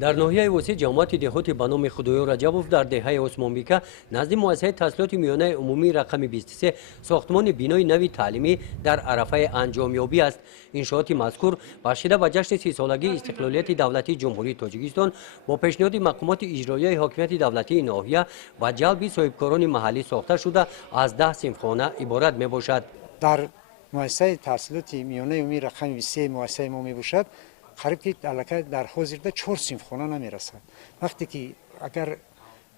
در ناحیه وسیع جماعت دهاتی به نام خدایو رجبوف در دهه عثمانبیکا نزد مؤسسه تحصیلات میانه عمومی رقم 23 ساختمان بینای نوی تعلیمی در عرفه انجامیابی است. انشاءات مذکور بخشیده به جشن 30 سالگی استقلالیت دولتی جمهوری تاجیکستان با پیشنهاد مقامات اجرایی حاکمیت دولتی ناحیه و جلب صاحبکاران محلی ساخته شده از 10 صنفخانه عبارت می باشد. در مؤسسه تحصیلات میانه عمومی رقم 23 مؤسسه ما می باشد قریب که علاقه در حاضر 4 صنفخانه نمیرسد. وقتی که اگر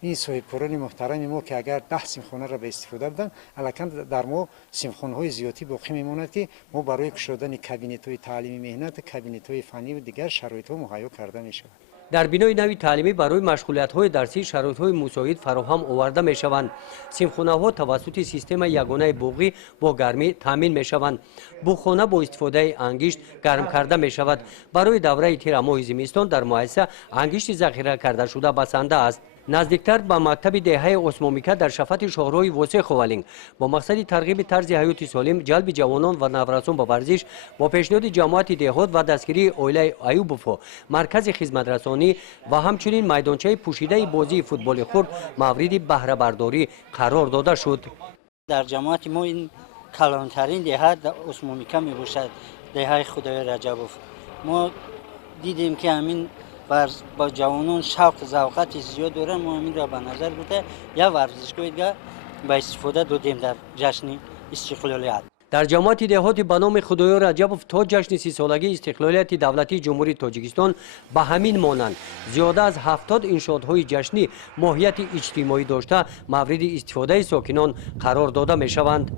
این صاحبکاران محترم ما که اگر 10 صنفخانه را به استفاده بدن علاقه در ما صنفخانه های زیادی باقی میماند که ما برای گشودن کابینت های تعلیمی مهنت کابینت های فنی و دیگر شرایط ها مهیا کرده می شود. در بینای نوی تعلیمی برای مشغولیت های درسی شرایط های مساعد فراهم آورده می شوند. صنفخانه ها توسط سیستم یگانه بوغی با گرمی تامین می شوند. بوخانه با استفاده انگشت گرم کرده می شود. برای دوره تیر ماه زمستان در مؤسسه انگشت ذخیره کرده شده بسنده است. نزدیکتر به مکتب دهه عثمانبیکا در شفت شهرهای وسیع خوالینگ با مقصد ترغیب طرز حیات سالم جلب جوانان و نورسان به ورزش با پیشنهاد جماعت دهات و دستگیری اویله ایوبوف مرکز خدمت رسانی و همچنین میدانچه پوشیده بازی فوتبال خرد مورد بهره برداری قرار داده شد. در جماعت ما این کلانترین دهه در عثمانبیکا می باشد، دهه خدای رجبوف. ما دیدیم که همین با جوانان شوق ذوقت زیاد دارن، ما همین را به نظر بوده یا ورزشگاه دیگه به استفاده دادیم در جشن استقلالیت. در جماعت دهات به نام خدایو رجبوف تا جشن 30 سالگی استقلالیت دولتی جمهوری تاجیکستان به همین مانند زیاده از 70 انشاءات‌های جشنی ماهیت اجتماعی داشته مورد استفاده ساکنان قرار داده می شوند.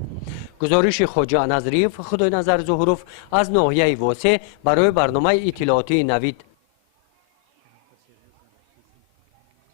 گزارش خواجه نظریف خدای نظر ظهوروف از ناحیه واسع برای برنامه اطلاعاتی نوید.